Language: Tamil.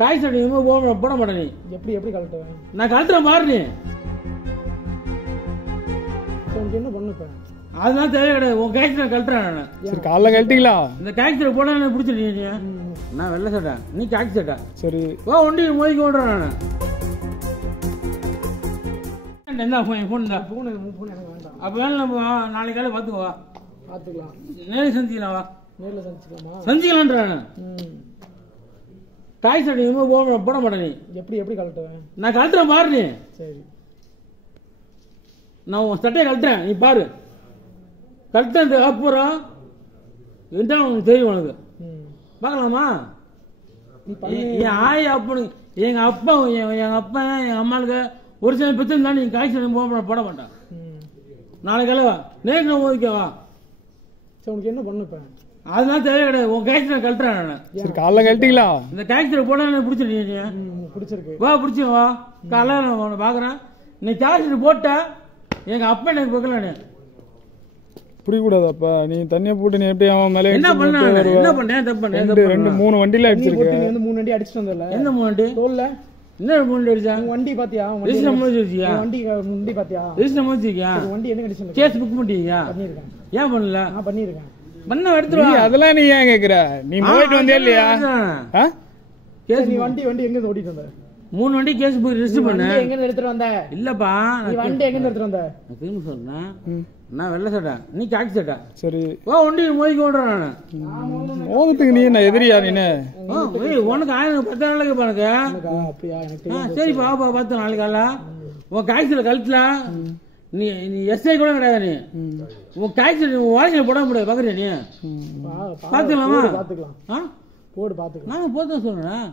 காய் சட்டை போட மாட்டேன். நீ எப்படி கழட்டுவேன்? நான் கழட்டுறேன் பாரு. நீ உனக்கு என்ன பண்ணு? இப்ப அதெல்லாம் தேவை கிடையாது. உன் காய் சட்டை கழட்டுறேன். நான் சரி, காலைல கழட்டிங்களா? இந்த காய் சட்டை போட எனக்கு பிடிச்சிருக்கீங்க. நான் வெள்ளை சட்டை, நீ காய் சட்டை. சரி வா, ஒண்டி மோதிக்க விடுறேன். நான் என்ன ஃபோன் தான் போன் எனக்கு வேண்டாம். அப்போ வேலை நம்ம நாளைக்கு காலை பார்த்துக்கோ. வா, பார்த்துக்கலாம். நேரில் செஞ்சுக்கலாம். வா, நேரில் சந்திச்சுக்கலாமா? செஞ்சுக்கலான்றான். காய் சட்டை போட மாட்டேன். நீ எப்படி கழட்டுவேன்? நான் கழட்டுறேன் பாரு. நீ சரி, நான் உன் சட்டையை கழட்டுறேன். நீ பாரு, கழட்ட அப்புறம் என்ன உனக்கு தெரியும். உனக்கு பார்க்கலாமா? என் ஆய் அப்பனுக்கு எங்க அப்பா எங்க அம்மாளுக்கு ஒரு சில பிரச்சனை தான். நீ காய் சட்டை போட மாட்டான். நாளைக்கு காலை வா, நேருக்கு நான் ஓதிக்கவா. சரி, உனக்கு என்ன பண்ணு? இப்ப அதெல்லாம் தேவை கிடையாது. உன் காய் சட்டை கழட்டுறேன். நான் சரி, காலைல கழட்டிங்களா? இந்த காய் சட்டை போட எனக்கு பிடிச்சிருக்கீங்க. பிடிச்சிருக்கு. வா, பிடிச்சி வா. காலைல நான் உன்னை பார்க்குறேன். நீ காய் சட்டை போட்ட எங்க அப்பா எனக்கு பார்க்கல. நீ புரியக்கூடாது. அப்ப நீ தண்ணியை போட்டு நீ எப்படி அவன் மேலே என்ன பண்ண? என்ன பண்ணேன்? தப்பு பண்ணேன். 2-3 வண்டியில அடிச்சிருக்கு. 3 வண்டி அடிச்சிட்டு வந்தல. எந்த 3 வண்டி? தோல்ல என்ன 3 வண்டி அடிச்சா? வண்டி பாத்தியா? ரெஜிஸ்டர் முடிச்சு வச்சியா? வண்டி பாத்தியா? ரெஜிஸ்டர் முடிச்சியா? வண்டி என்ன கண்டிஷன்ல? கேஸ் புக் பண்ணிட்டீங்க? பண்ணிருக்கேன். ஏன் பண்ணல? நான் பண்ணிருக்கேன். பண்ண எடுத்துரு. அதெல்லாம் நீ ஏன் கேக்குற? நீ போயிட்டு வந்தியா இல்லையா? கேஸ் நீ வண்டி எங்க ஓடிட்டு வந்த? 3 வண்டி கேஸ் புக் ரெஜிஸ்டர் பண்ண. எங்க எடுத்துட்டு வந்த? இல்லப்பா, நீ வண்டி எங்க எடுத்துட்டு வந்த? நான் திரும்ப சொல்றேன். நான் வெள்ளை சட்டை, நீ காக்கி சட்டை. சரி, வா, ஒண்டி மோதிக்க விடுறேன். நான் மோதத்துக்கு நீ என்ன எதிரியா? நீனு உனக்கு 1000 நாளைக்கு பாருங்க. அப்படியா? எனக்கு சரிப்பா, வாப்பா, 10 நாளைக்கு கால உன் காய்ச்சல கழுத்துல நீ எஸ்ஐ கூட கிடையாது. நீ உன் காய்ச்சல் உன் வாழ்க்கையில போட முடியாது. பாக்குறியா? நீ பாத்துக்கலாமா? பாத்துக்கலாம். போடு, பாத்துக்கலாம். நான் போதான் சொல்றேன்.